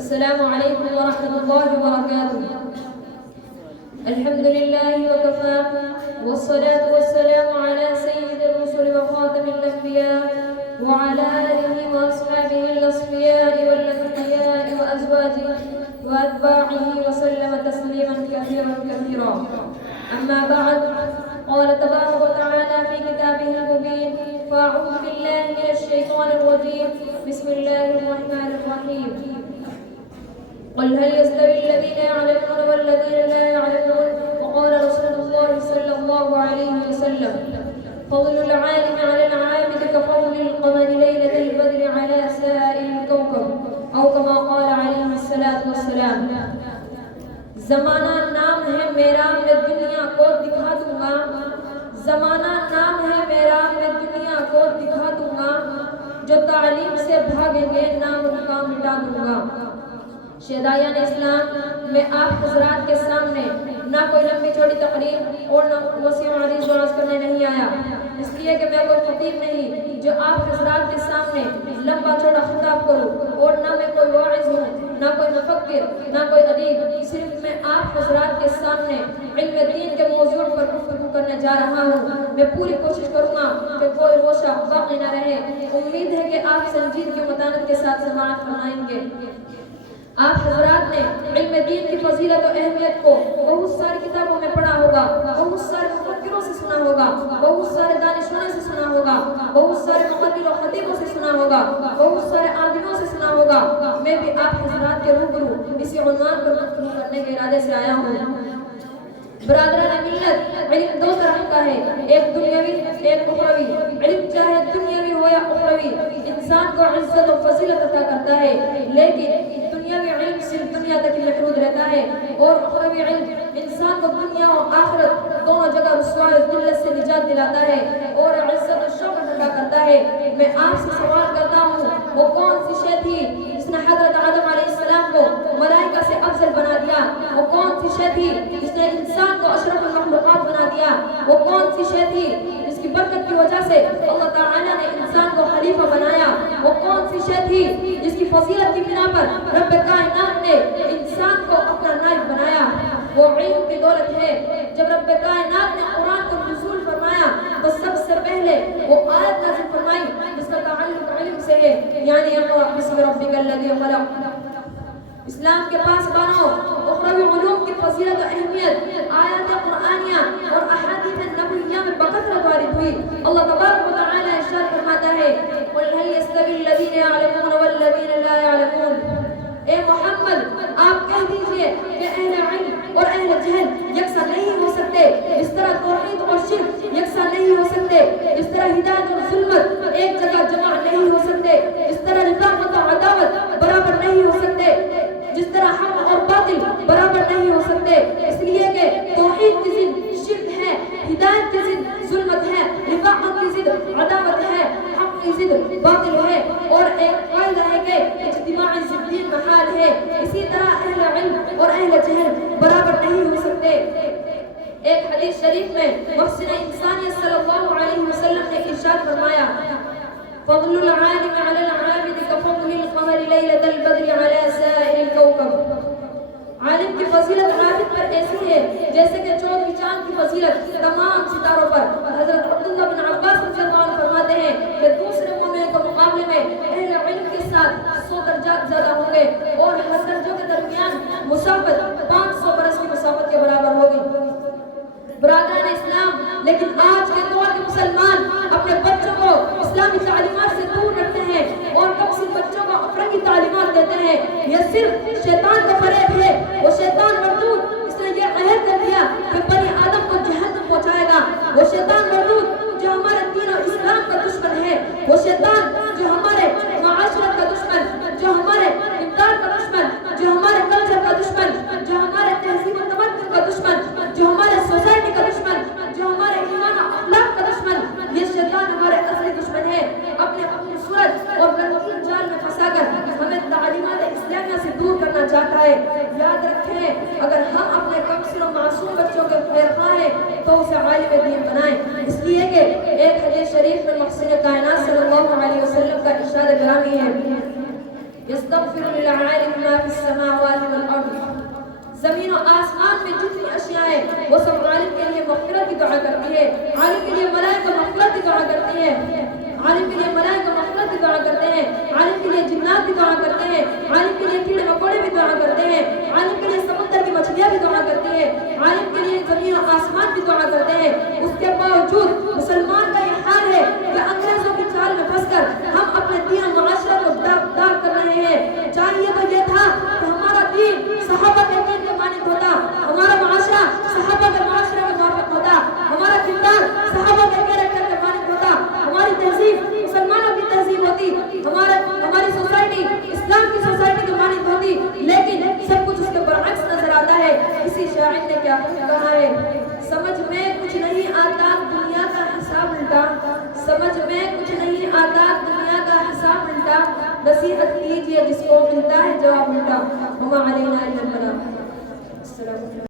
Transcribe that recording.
السلام علیکم ورحمۃ اللہ وبرکاتہ۔ الحمد للہ وکفى والصلاة والسلام على سید الرسل وخاتم الانبیاء وعلى آلہ واصحابہ الاصفیاء والاتقیاء وازواجہ واتباعہ وسلم تسلیما کثیرا کثیرا۔ اما بعد، قال تبارک وتعالى في كتابه المبين: فأعوذ بالله من الشيطان الرجيم، بسم الله الرحمن الرحيم. قل هل يستوي الذين يعلمون والذين لا يعلمون؟ وقال رسول الله صلى الله عليه وسلم: فضل العالم على العابد كفضل القمر ليلة البدر على سائر الكوكب، أو كما قال عليه الصلاة والسلام. زمانہ نام ہے میرا، میں دنیا کو دکھا دوں گا. زمانہ نام ہے میرا، میں دنیا کو دکھا دوں گا. جو تعلیم سے بھاگیں گے نام ان کا مٹا دوں گا. شہدائیان اسلام، میں آپ حضرات کے سامنے نہ کوئی لمبی چوڑی تقریر اور نہ وسیع و عریض بحث کرنے نہیں آیا، اس لیے کہ میں کوئی خطیب نہیں جو آپ حضرات کے سامنے لمبا چوڑا خطاب کروں، اور نہ میں کوئی واعظ ہوں، نہ کوئی مفکر، نہ کوئی ادیب. صرف میں آپ حضرات کے سامنے علم دین کے موضوع پر گفتگو کرنے جا رہا ہوں. میں پوری کوشش کروں گا کہ کوئی گوشہ باقی نہ رہے. امید ہے کہ آپ سنجیدگی و متانت کے ساتھ سماعت فرمائیں گے. آپ حضرات نے علم دین کی فضیلت و اہمیت کو بہت ساری کتابوں میں پڑھا ہوگا، بہت سارے مفکروں سے سنا ہوگا، بہت سارے دانشوروں سے سنا ہوگا، بہت سارے مقرر و خطیبوں سے سنا ہوگا، بہت سارے عالموں سے سنا ہوگا. میں بھی آپ حضرات کے روبرو اسی عنوان پر گفتگو کرنے کے ارادے سے آیا ہوں. برادران ملت، علم دو طرح کا ہے، ایک دنیاوی ایک اخروی. علم چاہے دنیاوی ہو یا اخروی انسان کو عزت و فضیلت عطا کرتا ہے، لیکن دنیاوی علم صرف دنیا تک ہی محدود رہتا ہے، اور اخروی علم انسان کو دنیا و آخرت دونوں جگہ رسوائی و ذلت سے نجات دلاتا ہے اور عزت و شوکت عطا کرتا ہے. میں آپ سے سوال کرتا ہوں، وہ کون سی شے تھی جس نے حضرت آدم علیہ السلام کو ملائکہ سے افضل بنا دیا؟ وہ کون سی شے تھی جس نے انسان کو اشرف المخلوقات بنا دیا؟ وہ کون سی شے تھی جس کی برکت کی وجہ سے اللہ تعالیٰ نے انسان کو خلیفہ بنایا؟ وہ کون سی شے تھی جس کی فضیلت کی بنا پر رب کائنات نے انسان کو اپنا نائب بنایا؟ وہ علم کی دولت ہے. جب رب کائنات نے قرآن کو نزول فرمایا تو سب سے پہلے وہ آیت نازل فرمائی جس کا تعلق علم سے ہے، یعنی اقرأ باسم ربک الذی خلق. اسلام کے پاس بانوں اخروی علوم کی فضیلت و اہمیت آیات قرآنیہ اور احادیث نبویہ میں بکثرت وارد ہوئی. اللہ تبارک و تعالی ارشاد فرماتا ہے: قل هل يستوي الذين يعلمون والذين لا يعلمون؟ اے محمد، آپ کہہ دیجئے کہ اہل علم اور اہل جہل یکساں نہیں ہو سکتے، اس طرح توحید اور شرک یکساں نہیں ہو سکتے، اس طرح ہدایت اور ظلمت ایک جگہ جمع نہیں ہو سکتے، اس طرح رفاقت اور عداوت برابر نہیں ہو سکتے، جس طرح حق اور باطل برابر نہیں ہو سکتے. اس لیے کہ توحید کی ضد شرک ہے، ہدایت کی ضد ظلمت ہے، رفاقت کی ضد عداوت ہے، حق کی ضد باطل ہے، اور ایک قاعدہ ہے کہ اجتماعی ضدین محال ہے. اسی طرح اہل علم اور اہل جہل برابر نہیں ہو سکتے. ایک حدیث شریف میں محسن انسانیت صلی اللہ علیہ وسلم نے ارشاد فرمایا: فضل العالم على العابد كفضل القمر ليلة البدر على سائر الكوكب. عالم کی فضیلت عابد پر ایسی ہے جیسے کہ چودھویں چاند کی فضیلت تمام ستاروں پر. حضرت عبداللہ بن عباس رضی اللہ عنہ فرماتے ہیں کہ دوسرے مومن کے مقابلے میں اہل علم کے ساتھ 100 درجات زیادہ ہوں گے، اور ہر درجوں کے درمیان مسافت 500 برس کی مسافت کے برابر ہوگی. برادران اسلام، لیکن آج کے دور کے مسلمان اپنے بچوں کو اسلامی تعلیمات سے دور رکھتے ہیں اور کم سے بچوں کو افریقی تعلیمات دیتے ہیں. یہ صرف شیطان کا فریب ہے. وہ شیطان مردود، اس نے یہ عہد کر دیا کہ بنی آدم کو جہنم پہنچائے گا. وہ شیطان مردود جو ہمارے دین اور اسلام کا دشمن ہے، وہ شیطان جو ہمارے معاشرت کا دشمن، جو ہمارے امداد کا دشمن، جو ہمارے کلچر کا دشمن، جو ہمارے تہذیب و تمدن کا دشمن، جو ہمارے سوسائٹی کا دشمن، جو ہمارے ایمان و اخلاق کا دشمن، یہ شیطان ہمارے اصلی دشمن ہے. اپنے خوبصورت اور رنگین جال میں پھنسا کر ہمیں تعلیمات اسلامیہ سے دور کرنا چاہتا ہے. یاد رکھیں، اگر ہم اپنے کمسر و معصوم بچوں کے خیر خواہ ہیں تو اسے عالم دین بنائیں. اس لیے کہ ایک حدیث شریف میں محسن کائنات صلی اللہ علیہ وسلم کا ارشاد گرامی ہے: یستغفر للعالم ما فی السماوات والارض. زمین و آسمان میں جتنی اشیاء ہیں وہ سب عالم کے لیے مغفرت کی دعا کرتی ہے. عالم کے لیے ملائکہ مغفرت کی دعا کرتے ہیں. عالم کے لیے ملائکہ مغفرت کی دعا کرتے ہیں. عالم کے لیے جنات کی دعا کرتے ہیں. عالم کے لیے کیڑے مکوڑے بھی دعا کرتے ہیں. عالم کے لیے سمندر کی مچھلیاں بھی دعا کرتی ہیں. عالم کے لیے زمین و آسمان کی دعا کرتے ہیں. اس کے باوجود مسلمان کا یہ حال ہے کہ انگریزوں کی چال میں پھنس کر ہم اپنے دین و معاشرہ کو دار کر رہے ہیں. چاہیے تو یہ تھا کہ ہمارا دین صحابہ کے دین کے مانند ہوتا, ہمارا معاشرہ صحابہ کے معاشرے کے موافق ہوتا, ہمارا کردار صحابہ کے کیریکٹر کے مانند ہوتا, ہماری تہذیب مسلمانوں کی تہذیب ہوتی, ہماری سوسائٹی اسلام کی سوسائٹی کے مانند ہوتی. لیکن سب کچھ اس کے برعکس نظر آتا ہے. اسی شاعر نے کیا کہا ہے, سمجھ میں کچھ نہیں آتا دنیا کا حساب الٹا, سمجھ میں کچھ نہیں آتا دنیا کا حساب الٹا, نصیحت